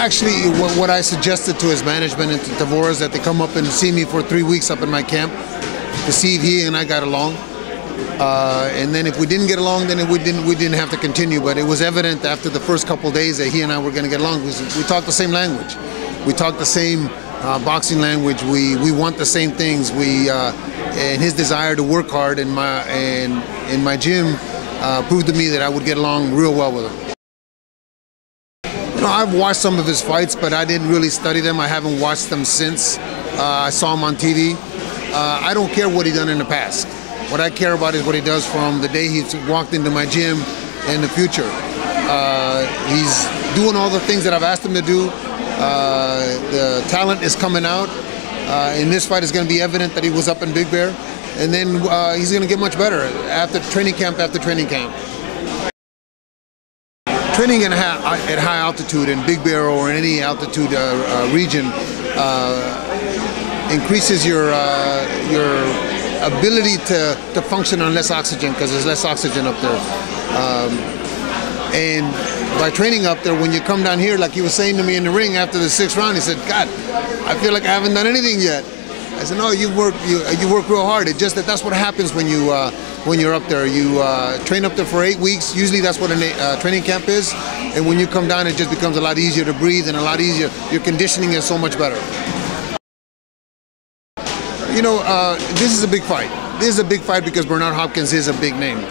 Actually, what I suggested to his management and to Tavoris that they come up and see me for 3 weeks up in my camp to see if he and I got along. And then if we didn't get along, then we didn't have to continue. But it was evident after the first couple of days that he and I were going to get along because we talked the same language. We talk the same boxing language. We want the same things. And his desire to work hard in my gym proved to me that I would get along real well with him. You know, I've watched some of his fights, but I didn't really study them. I haven't watched them since I saw him on TV. I don't care what he done in the past. What I care about is what he does from the day he's walked into my gym in the future. He's doing all the things that I've asked him to do. The talent is coming out. In this fight, it's going to be evident that he was up in Big Bear. And then he's going to get much better after training camp after training camp. Training at high altitude in Big Bear or in any altitude region increases your ability to function on less oxygen because there's less oxygen up there. And by training up there, when you come down here, like he was saying to me in the ring after the 6th round, he said, "God, I feel like I haven't done anything yet." I said, "No, you work real hard. It's just that's what happens when you're up there. You train up there for 8 weeks. Usually that's what a training camp is. And when you come down, it just becomes a lot easier to breathe and a lot easier. Your conditioning is so much better." You know, this is a big fight. This is a big fight because Bernard Hopkins is a big name.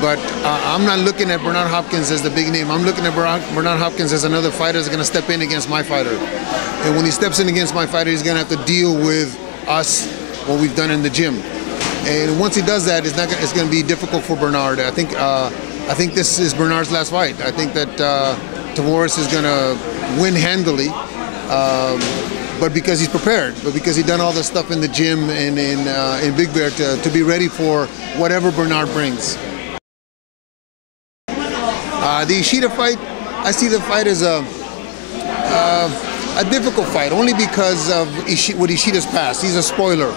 But I'm not looking at Bernard Hopkins as the big name. I'm looking at Bernard Hopkins as another fighter that's going to step in against my fighter. And when he steps in against my fighter, he's going to have to deal with us, what we've done in the gym. And once he does that, it's going to be difficult for Bernard. I think this is Bernard's last fight. I think that Tavoris is going to win handily. But because he's prepared, but because he's done all the stuff in the gym and in Big Bear to be ready for whatever Bernard brings. The Ishida fight, I see the fight as a difficult fight, only because of what Ishida's past. He's a spoiler.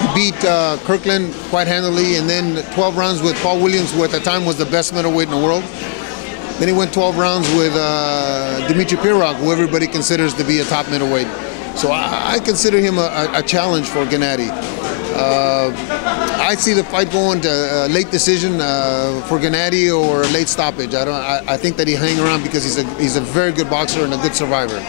He beat Kirkland quite handily, and then 12 rounds with Paul Williams, who at the time was the best middleweight in the world. Then he went 12 rounds with Dimitri Pirog, who everybody considers to be a top middleweight. So I consider him a challenge for Gennady. I see the fight going to a late decision for Gennady or a late stoppage. I think that he hang around because he's a very good boxer and a good survivor.